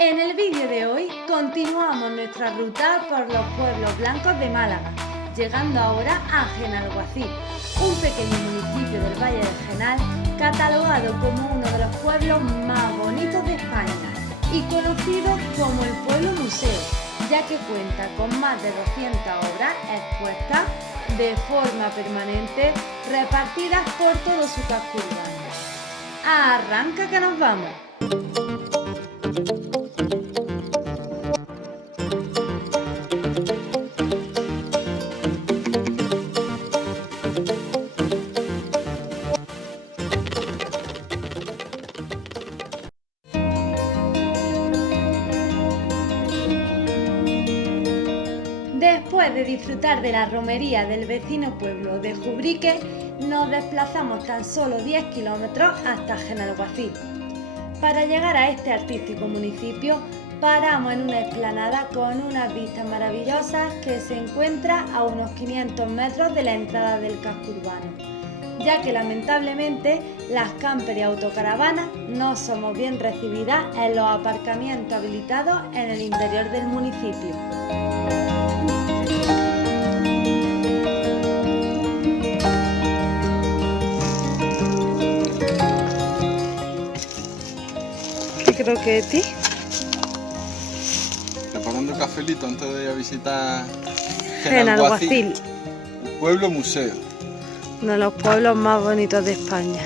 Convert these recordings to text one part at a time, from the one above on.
En el vídeo de hoy continuamos nuestra ruta por los pueblos blancos de Málaga, llegando ahora a Genalguacil, un pequeño municipio del Valle del Genal catalogado como uno de los pueblos más bonitos de España y conocido como el pueblo museo, ya que cuenta con más de 200 obras expuestas de forma permanente repartidas por todo su casco urbano. ¡Arranca que nos vamos! Después de disfrutar de la romería del vecino pueblo de Jubrique, nos desplazamos tan solo 10 kilómetros hasta Genalguacil. Para llegar a este artístico municipio, paramos en una explanada con unas vistas maravillosas que se encuentra a unos 500 metros de la entrada del casco urbano, ya que lamentablemente las camper y autocaravanas no somos bien recibidas en los aparcamientos habilitados en el interior del municipio. ¿Qué creo que es ti? Preparando cafelito antes de ir a visitar Genalguacil, el pueblo museo. uno de los pueblos más bonitos de España.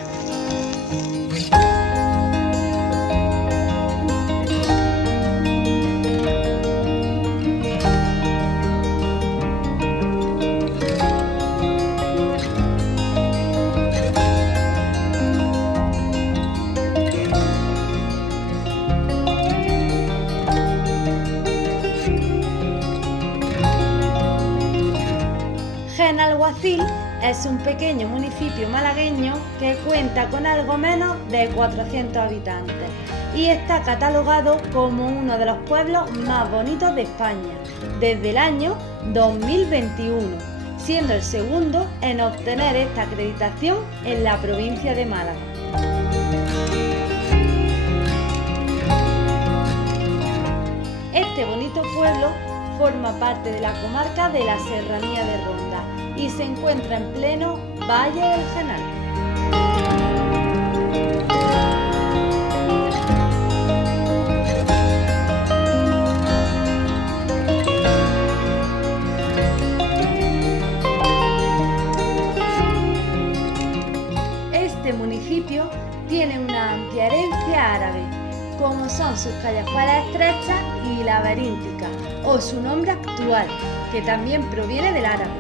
Genalguacil es un pequeño municipio malagueño que cuenta con algo menos de 400 habitantes y está catalogado como uno de los pueblos más bonitos de España desde el año 2021, siendo el segundo en obtener esta acreditación en la provincia de Málaga. Este bonito pueblo forma parte de la comarca de la Serranía de Ronda y se encuentra en pleno Valle del Genal. Este municipio tiene una amplia herencia árabe, como son sus callejuelas estrechas y laberínticas, o su nombre actual, que también proviene del árabe,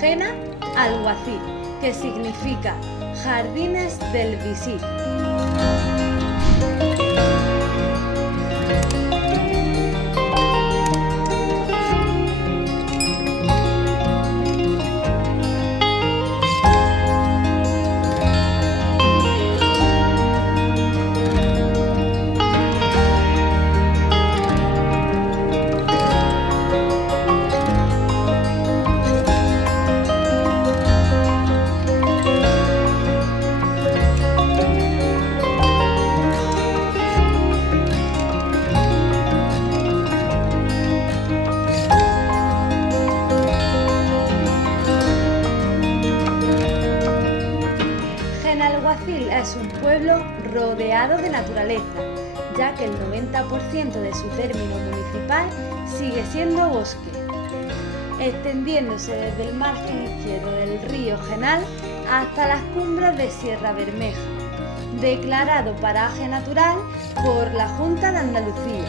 Genalguacil, que significa Jardines del Visir. Genalguacil es un pueblo rodeado de naturaleza, ya que el 90% de su término municipal sigue siendo bosque, extendiéndose desde el margen izquierdo del río Genal hasta las cumbres de Sierra Bermeja, declarado paraje natural por la Junta de Andalucía,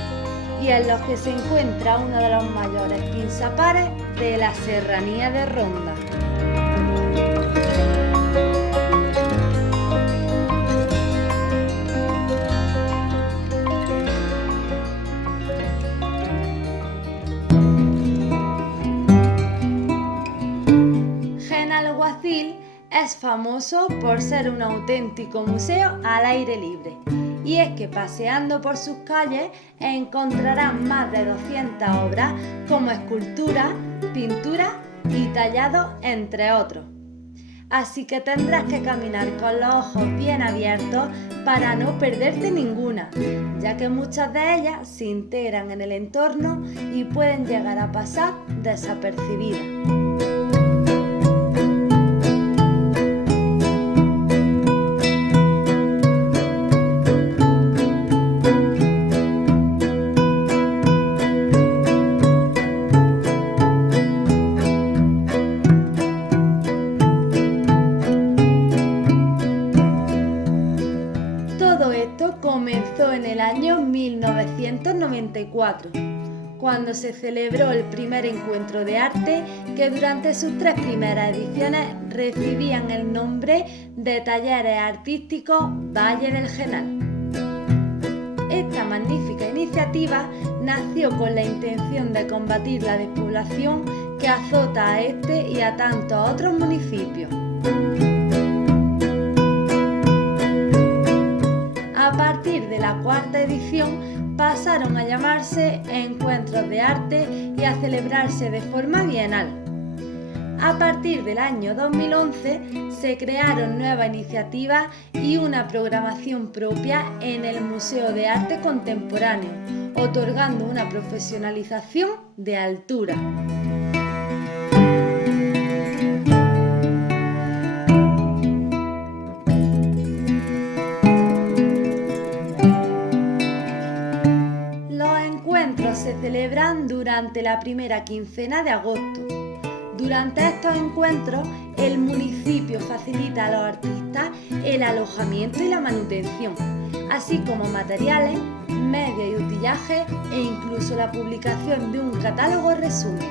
y en los que se encuentra uno de los mayores pinzapares de la Serranía de Ronda. Genalguacil es famoso por ser un auténtico museo al aire libre, y es que paseando por sus calles encontrarán más de 200 obras como escultura, pintura y tallado, entre otros. así que tendrás que caminar con los ojos bien abiertos para no perderte ninguna, ya que muchas de ellas se integran en el entorno y pueden llegar a pasar desapercibidas. Comenzó en el año 1994, cuando se celebró el primer encuentro de arte que durante sus 3 primeras ediciones recibían el nombre de Talleres Artísticos Valle del Genal. Esta magnífica iniciativa nació con la intención de combatir la despoblación que azota a este y a tantos otros municipios. A partir de la 4ª edición pasaron a llamarse Encuentros de Arte y a celebrarse de forma bienal. A partir del año 2011 se crearon nuevas iniciativas y una programación propia en el Museo de Arte Contemporáneo, otorgando una profesionalización de altura. Se celebran durante la primera quincena de agosto. Durante estos encuentros, el municipio facilita a los artistas el alojamiento y la manutención, así como materiales, medios y utillaje e incluso la publicación de un catálogo resumen.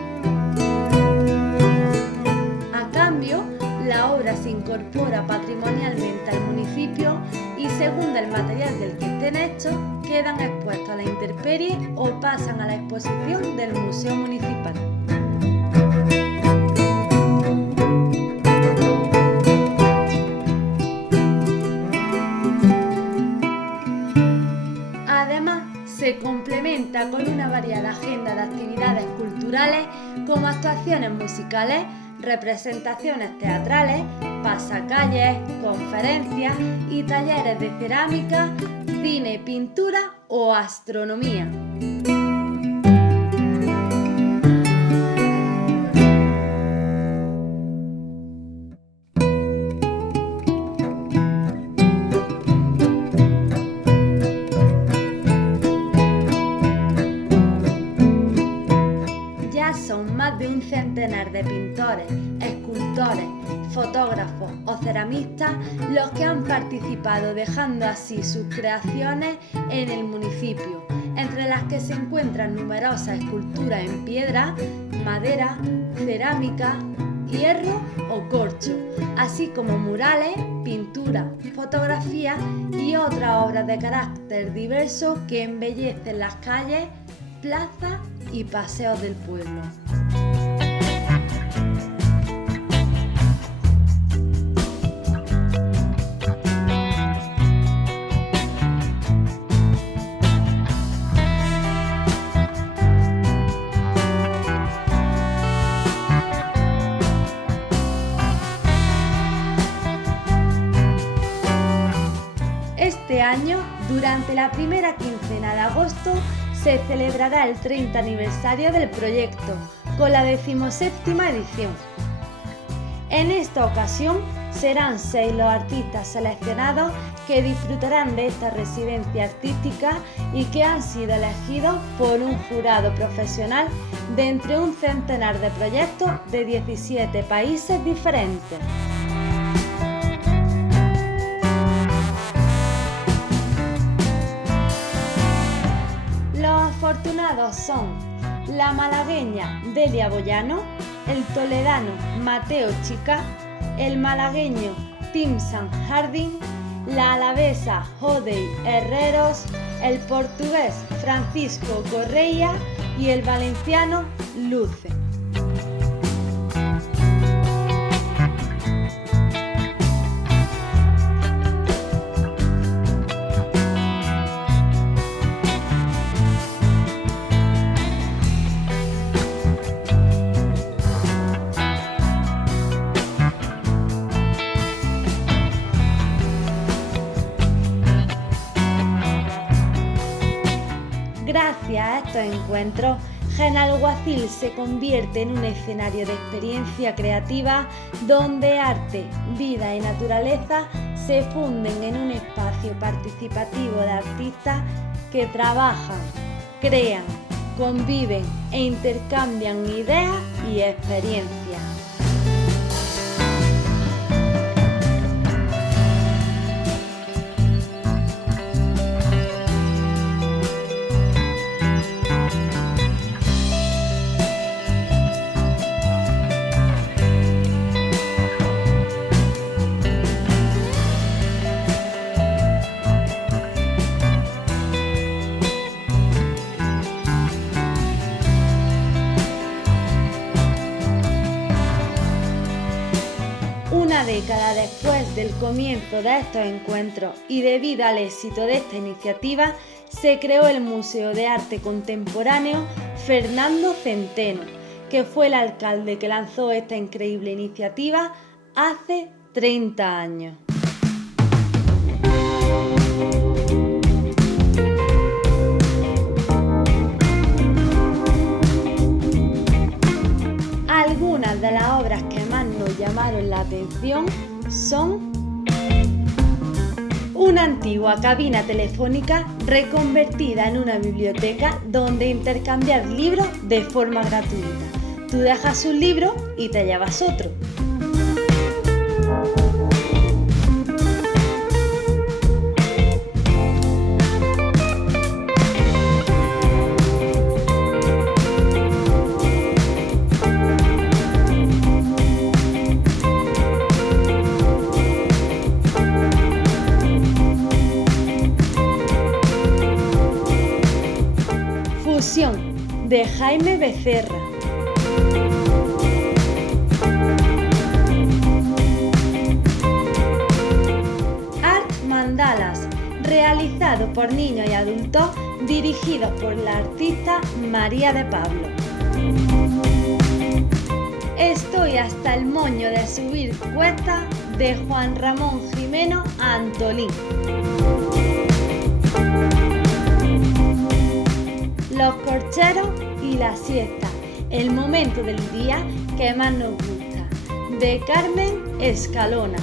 A cambio, la obra se incorpora patrimonialmente al municipio y según el material del que estén hechos, quedan expuestos a la intemperie o pasan a la exposición del Museo Municipal. Además, se complementa con una variada agenda de actividades culturales como actuaciones musicales, representaciones teatrales, pasacalles, conferencias y talleres de cerámica, cine, pintura o astronomía. Ya son más de un centenar de pintores, escultores, fotógrafos o ceramistas los que han participado, dejando así sus creaciones en el municipio, entre las que se encuentran numerosas esculturas en piedra, madera, cerámica, hierro o corcho, así como murales, pintura, fotografía y otras obras de carácter diverso que embellecen las calles, plazas y paseos del pueblo. Este año, durante la primera quincena de agosto, se celebrará el 30 aniversario del proyecto, con la 17ª edición. En esta ocasión, serán 6 los artistas seleccionados que disfrutarán de esta residencia artística y que han sido elegidos por un jurado profesional de entre un centenar de proyectos de 17 países diferentes. Los afortunados son la malagueña Delia Boyano, el toledano Mateo Chica, el malagueño Tim San Harding, la alavesa Jodey Herreros, el portugués Francisco Correia y el valenciano Luce. Gracias a estos encuentros, Genalguacil se convierte en un escenario de experiencia creativa donde arte, vida y naturaleza se funden en un espacio participativo de artistas que trabajan, crean, conviven e intercambian ideas y experiencias. Una década después del comienzo de estos encuentros y debido al éxito de esta iniciativa, se creó el Museo de Arte Contemporáneo Fernando Centeno, que fue el alcalde que lanzó esta increíble iniciativa hace 30 años. Algunas de las obras que más nos llamaron la atención son una antigua cabina telefónica reconvertida en una biblioteca donde intercambiar libros de forma gratuita. Tú dejas un libro y te llevas otro. De Jaime Becerra. Art Mandalas, realizado por niños y adultos, dirigidos por la artista María de Pablo. Estoy hasta el moño de subir cuestas, de Juan Ramón Jimeno Antolín. Los corcheros y la siesta, el momento del día que más nos gusta, de Carmen Escalona.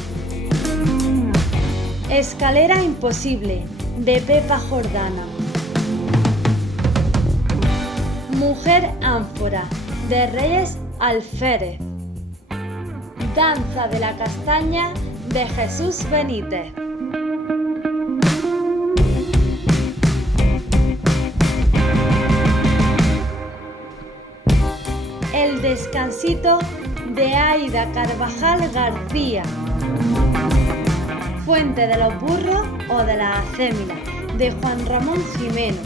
Escalera imposible, de Pepa Jordana. Mujer ánfora, de Reyes Alférez. Danza de la castaña, de Jesús Benítez. El descansito, de Aida Carvajal García. Fuente de los burros o de las acémilas, de Juan Ramón Jimeno.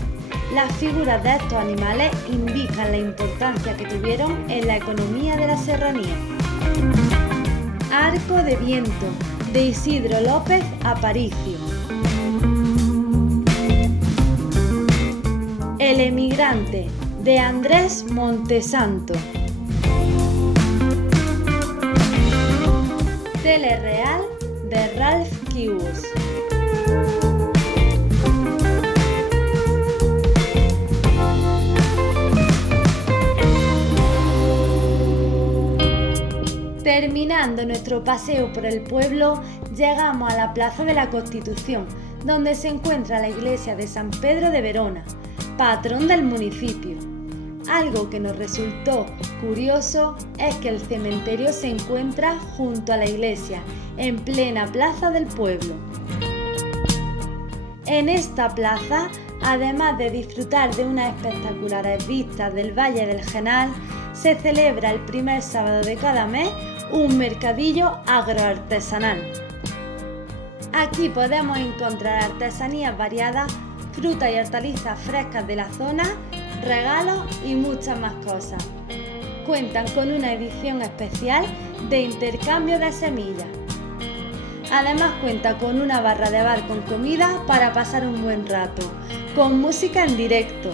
Las figuras de estos animales indican la importancia que tuvieron en la economía de la serranía. Arco de viento, de Isidro López Aparicio. El emigrante, de Andrés Montesanto. Telereal, de Ralph Kibus. Terminando nuestro paseo por el pueblo, llegamos a la Plaza de la Constitución, donde se encuentra la iglesia de San Pedro de Verona, patrón del municipio. Algo que nos resultó curioso es que el cementerio se encuentra junto a la iglesia, en plena plaza del pueblo. En esta plaza, además de disfrutar de unas espectaculares vistas del Valle del Genal, se celebra el primer sábado de cada mes un mercadillo agroartesanal. Aquí podemos encontrar artesanías variadas, frutas y hortalizas frescas de la zona, regalos y muchas más cosas. Cuentan con una edición especial de intercambio de semillas. Además cuenta con una barra de bar con comida para pasar un buen rato, con música en directo.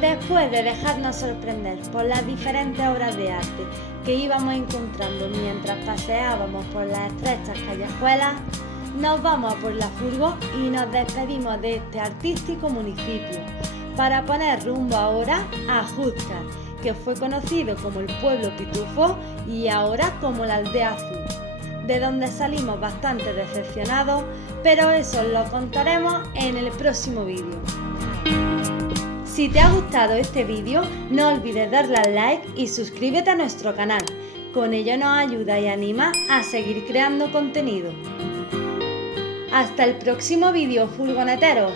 Después de dejarnos sorprender por las diferentes obras de arte que íbamos encontrando mientras paseábamos por las estrechas callejuelas, nos vamos a por la furgo y nos despedimos de este artístico municipio para poner rumbo ahora a Júzcar, que fue conocido como el pueblo pitufo y ahora como la aldea azul, de donde salimos bastante decepcionados, pero eso lo contaremos en el próximo vídeo. Si te ha gustado este vídeo, no olvides darle al like y suscríbete a nuestro canal. Con ello nos ayuda y anima a seguir creando contenido. Hasta el próximo vídeo, furgoneteros.